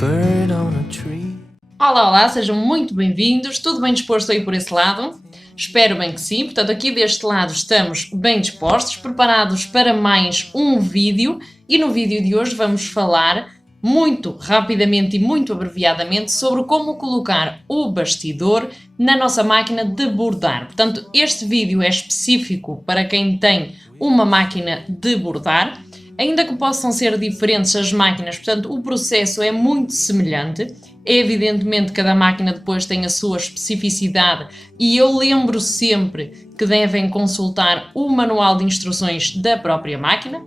bird on a tree. Olá, olá, sejam muito bem-vindos. Tudo bem disposto aí por esse lado? Espero bem que sim. Portanto, aqui deste lado estamos bem dispostos, preparados para mais um vídeo. E no vídeo de hoje vamos falar muito rapidamente e muito abreviadamente sobre como colocar o bastidor na nossa máquina de bordar. Portanto, este vídeo é específico para quem tem uma máquina de bordar. Ainda que possam ser diferentes as máquinas, portanto, o processo é muito semelhante. Evidentemente, cada máquina depois tem a sua especificidade e eu lembro sempre que devem consultar o manual de instruções da própria máquina,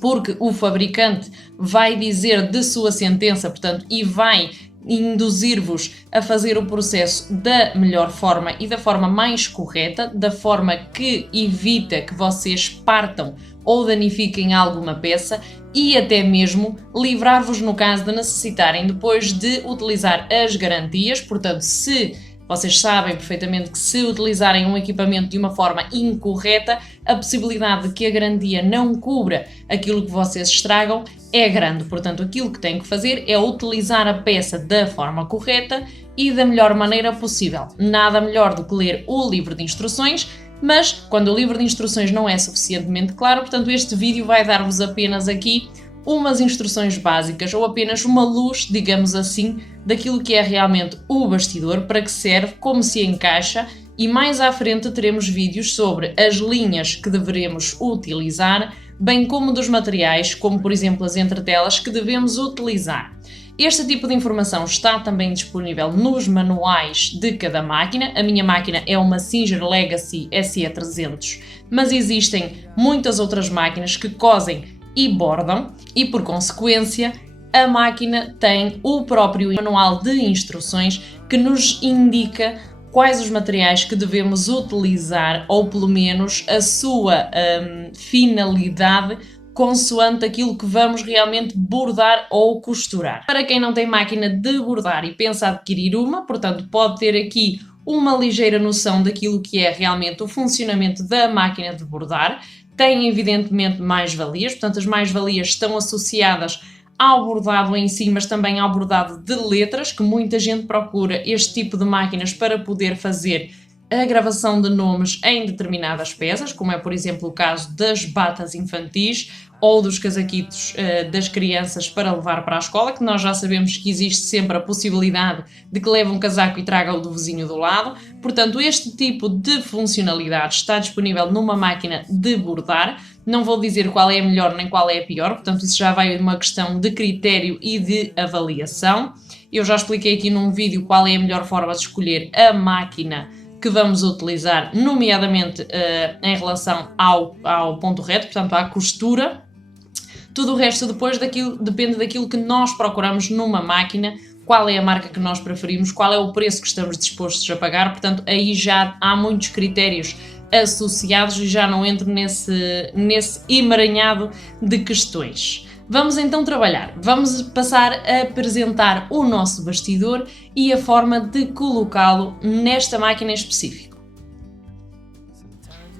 porque o fabricante vai dizer de sua sentença, portanto, e vai induzir-vos a fazer o processo da melhor forma e da forma mais correta, da forma que evita que vocês partam ou danifiquem alguma peça e até mesmo livrar-vos no caso de necessitarem depois de utilizar as garantias. Portanto, se vocês sabem perfeitamente que se utilizarem um equipamento de uma forma incorreta, a possibilidade de que a garantia não cubra aquilo que vocês estragam é grande. Portanto, aquilo que têm que fazer é utilizar a peça da forma correta e da melhor maneira possível. Nada melhor do que ler o livro de instruções, mas quando o livro de instruções não é suficientemente claro, portanto, este vídeo vai dar-vos apenas aqui umas instruções básicas ou apenas uma luz, digamos assim, daquilo que é realmente o bastidor, para que serve, como se encaixa, e mais à frente teremos vídeos sobre as linhas que deveremos utilizar, bem como dos materiais, como por exemplo as entretelas que devemos utilizar. Este tipo de informação está também disponível nos manuais de cada máquina. A minha máquina é uma Singer Legacy SE300, mas existem muitas outras máquinas que cosem e bordam e, por consequência, a máquina tem o próprio manual de instruções que nos indica quais os materiais que devemos utilizar ou, pelo menos, a sua finalidade consoante aquilo que vamos realmente bordar ou costurar. Para quem não tem máquina de bordar e pensa adquirir uma, portanto, pode ter aqui uma ligeira noção daquilo que é realmente o funcionamento da máquina de bordar. Tem, evidentemente, mais-valias, portanto, as mais-valias estão associadas ao bordado em si, mas também ao bordado de letras, que muita gente procura este tipo de máquinas para poder fazer a gravação de nomes em determinadas peças, como é, por exemplo, o caso das batas infantis ou dos casaquitos das crianças para levar para a escola, que nós já sabemos que existe sempre a possibilidade de que leve um casaco e traga o do vizinho do lado. Portanto, este tipo de funcionalidade está disponível numa máquina de bordar. Não vou dizer qual é a melhor nem qual é a pior, portanto, isso já vai de uma questão de critério e de avaliação. Eu já expliquei aqui num vídeo qual é a melhor forma de escolher a máquina que vamos utilizar, nomeadamente em relação ao ponto reto, portanto à costura. Tudo o resto depois depende daquilo que nós procuramos numa máquina, qual é a marca que nós preferimos, qual é o preço que estamos dispostos a pagar, portanto aí já há muitos critérios associados e já não entro nesse emaranhado de questões. Vamos então trabalhar, vamos passar a apresentar o nosso bastidor e a forma de colocá-lo nesta máquina em específico.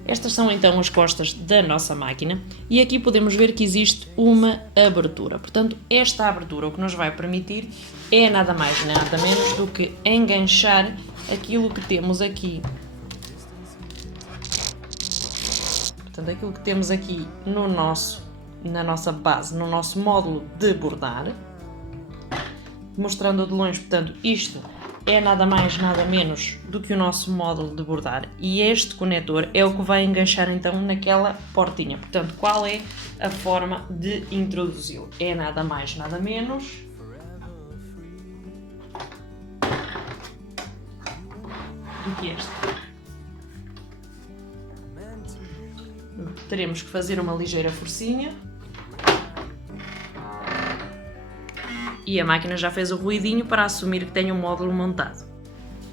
Estas são então as costas da nossa máquina e aqui podemos ver que existe uma abertura. Portanto, esta abertura o que nos vai permitir é nada mais nada menos do que enganchar aquilo que temos aqui. Portanto, aquilo que temos aqui na nossa base, no nosso módulo de bordar, mostrando de longe, portanto, isto é nada mais, nada menos do que o nosso módulo de bordar e este conector é o que vai enganchar então naquela portinha. Portanto, qual é a forma de introduzi-lo? É nada mais, nada menos do que este. Teremos que fazer uma ligeira forcinha e a máquina já fez o ruidinho para assumir que tem um módulo montado.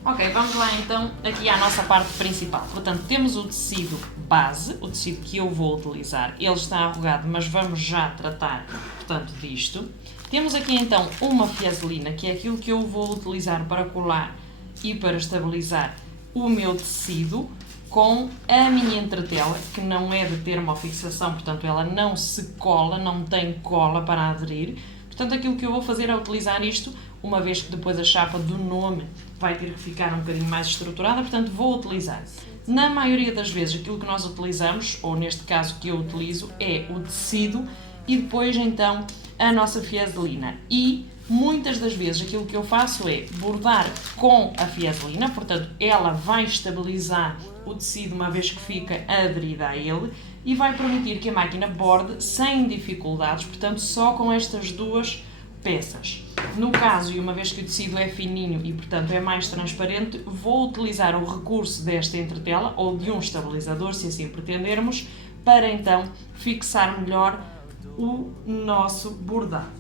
Ok, vamos lá então aqui à nossa parte principal. Portanto, temos o tecido base, o tecido que eu vou utilizar. Ele está arrugado, mas vamos já tratar, portanto, disto. Temos aqui então uma fiazelina, que é aquilo que eu vou utilizar para colar e para estabilizar o meu tecido com a minha entretela, que não é de termofixação, portanto ela não se cola, não tem cola para aderir. Portanto, aquilo que eu vou fazer é utilizar isto, uma vez que depois a chapa do nome vai ter que ficar um bocadinho mais estruturada, portanto vou utilizar. Na maioria das vezes aquilo que nós utilizamos, ou neste caso que eu utilizo, é o tecido e depois então a nossa fieselina. E muitas das vezes aquilo que eu faço é bordar com a fieselina, portanto ela vai estabilizar o tecido uma vez que fica aderida a ele e vai permitir que a máquina borde sem dificuldades, portanto só com estas duas peças. No caso, e uma vez que o tecido é fininho e portanto é mais transparente, vou utilizar o recurso desta entretela ou de um estabilizador, se assim pretendermos, para então fixar melhor o nosso bordado.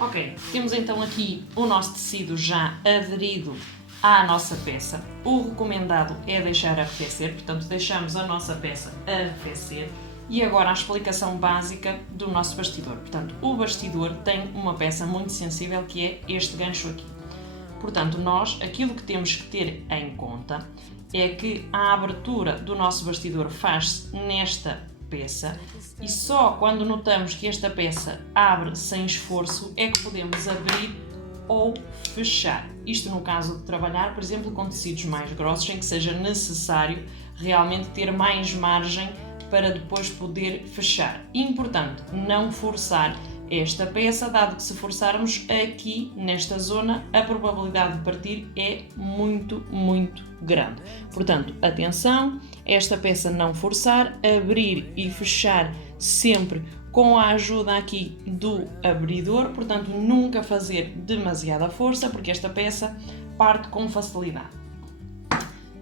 Ok, temos então aqui o nosso tecido já aderido à nossa peça. O recomendado é deixar arrefecer, portanto deixamos a nossa peça arrefecer. E agora a explicação básica do nosso bastidor. Portanto, o bastidor tem uma peça muito sensível que é este gancho aqui. Portanto, nós, aquilo que temos que ter em conta é que a abertura do nosso bastidor faz-se nesta peça e só quando notamos que esta peça abre sem esforço é que podemos abrir ou fechar. Isto no caso de trabalhar, por exemplo, com tecidos mais grossos, em que seja necessário realmente ter mais margem para depois poder fechar. Importante, não forçar esta peça, dado que se forçarmos aqui nesta zona, a probabilidade de partir é muito, muito grande. Portanto, atenção, esta peça não forçar, abrir e fechar sempre com a ajuda aqui do abridor, portanto, nunca fazer demasiada força, porque esta peça parte com facilidade.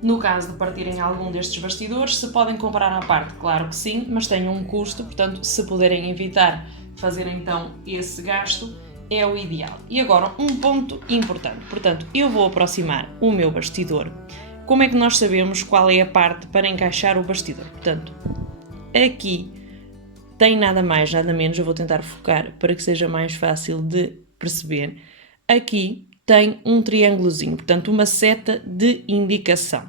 No caso de partirem algum destes bastidores, se podem comprar à parte, claro que sim, mas tem um custo, portanto, se puderem evitar fazer então esse gasto, é o ideal. E agora, um ponto importante, portanto, eu vou aproximar o meu bastidor. Como é que nós sabemos qual é a parte para encaixar o bastidor? Portanto, aqui tem nada mais, nada menos, eu vou tentar focar para que seja mais fácil de perceber. Aqui tem um triângulozinho, portanto uma seta de indicação.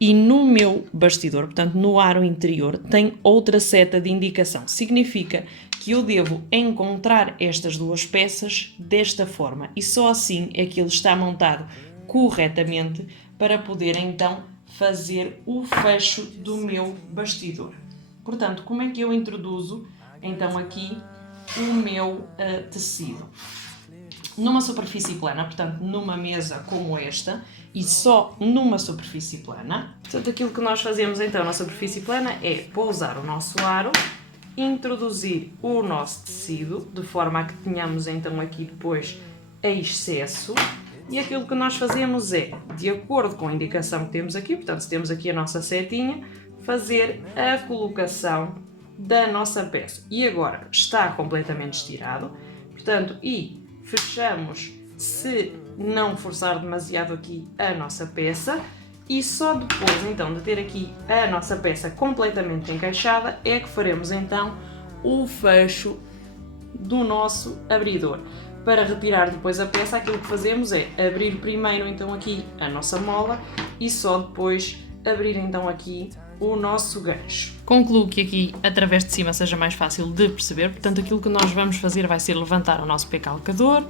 E no meu bastidor, portanto no aro interior, tem outra seta de indicação. Significa que eu devo encontrar estas duas peças desta forma e só assim é que ele está montado corretamente para poder então fazer o fecho do meu bastidor. Portanto, como é que eu introduzo então aqui o meu tecido? Numa superfície plana, portanto numa mesa como esta e só numa superfície plana. Portanto, aquilo que nós fazemos então na superfície plana é pousar o nosso aro, introduzir o nosso tecido, de forma a que tenhamos então aqui depois excesso, e aquilo que nós fazemos é, de acordo com a indicação que temos aqui, portanto se temos aqui a nossa setinha, fazer a colocação da nossa peça. E agora está completamente estirado, portanto, e fechamos se não forçar demasiado aqui a nossa peça e só depois então de ter aqui a nossa peça completamente encaixada é que faremos então o fecho do nosso abridor. Para retirar depois a peça, aquilo que fazemos é abrir primeiro então aqui a nossa mola e só depois abrir então aqui o nosso gancho. Concluo que aqui, através de cima, seja mais fácil de perceber, portanto aquilo que nós vamos fazer vai ser levantar o nosso pé calcador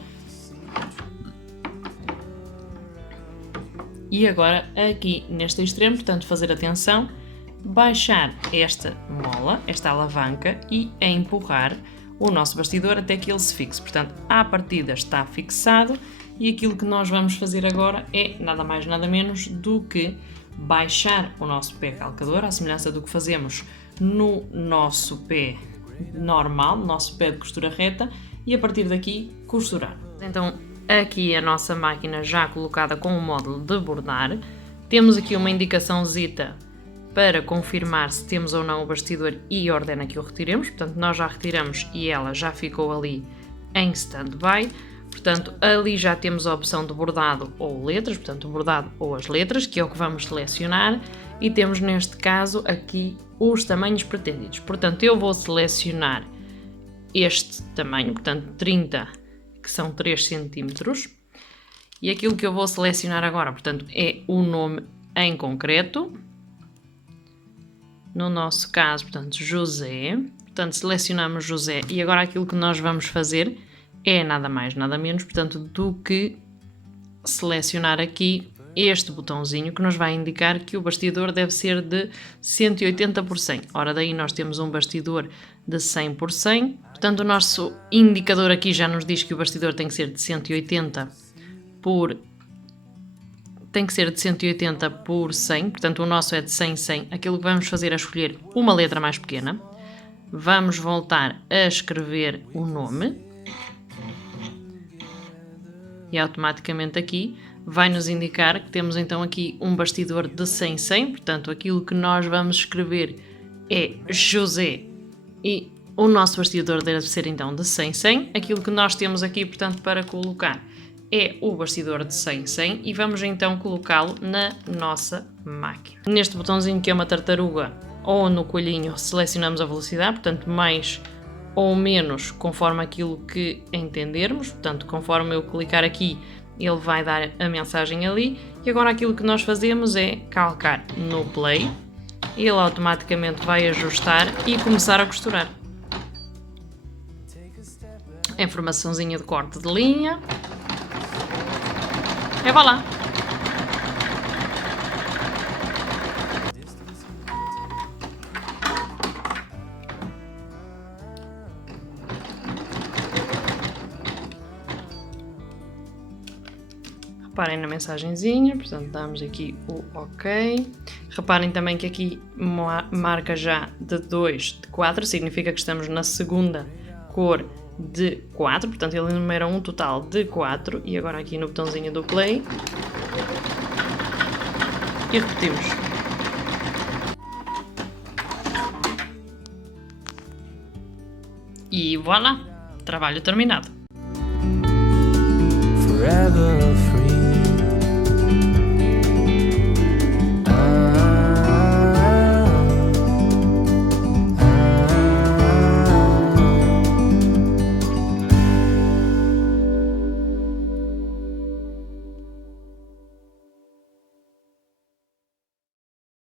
e agora aqui neste extremo, portanto fazer atenção, baixar esta mola, esta alavanca e empurrar o nosso bastidor até que ele se fixe. Portanto, à partida está fixado e aquilo que nós vamos fazer agora é nada mais nada menos do que baixar o nosso pé calcador, à semelhança do que fazemos no nosso pé normal, no nosso pé de costura reta, e a partir daqui costurar. Então, aqui a nossa máquina já colocada com o módulo de bordar, temos aqui uma indicaçãozita para confirmar se temos ou não o bastidor e ordena que o retiremos, portanto nós já retiramos e ela já ficou ali em stand-by. Portanto, ali já temos a opção de bordado ou letras, portanto, o bordado ou as letras, que é o que vamos selecionar, e temos neste caso aqui os tamanhos pretendidos. Portanto, eu vou selecionar este tamanho, portanto, 30, que são 3 cm, e aquilo que eu vou selecionar agora, portanto, é o nome em concreto, no nosso caso, portanto, José. Portanto, selecionamos José, e agora aquilo que nós vamos fazer é nada mais, nada menos, portanto, do que selecionar aqui este botãozinho que nos vai indicar que o bastidor deve ser de 180 por 100. Ora, daí nós temos um bastidor de 100 por 100. Portanto, o nosso indicador aqui já nos diz que o bastidor tem que ser de 180 por 100. Portanto, o nosso é de 100, 100. Aquilo que vamos fazer é escolher uma letra mais pequena. Vamos voltar a escrever o nome. E automaticamente aqui vai nos indicar que temos então aqui um bastidor de 100, 100. Portanto, aquilo que nós vamos escrever é José e o nosso bastidor deve ser então de 100, 100. Aquilo que nós temos aqui, portanto, para colocar é o bastidor de 100, 100 e vamos então colocá-lo na nossa máquina. Neste botãozinho que é uma tartaruga ou no coelhinho selecionamos a velocidade, portanto mais ou menos conforme aquilo que entendermos, portanto conforme eu clicar aqui ele vai dar a mensagem ali e agora aquilo que nós fazemos é calcar no play, ele automaticamente vai ajustar e começar a costurar. A informaçãozinha de corte de linha. E vá lá. Reparem na mensagenzinha, portanto damos aqui o OK. Reparem também que aqui marca já de 2 de 4, significa que estamos na segunda cor de 4, portanto ele enumera um total de 4 e agora aqui no botãozinho do play e repetimos. E voilà, trabalho terminado. Forever.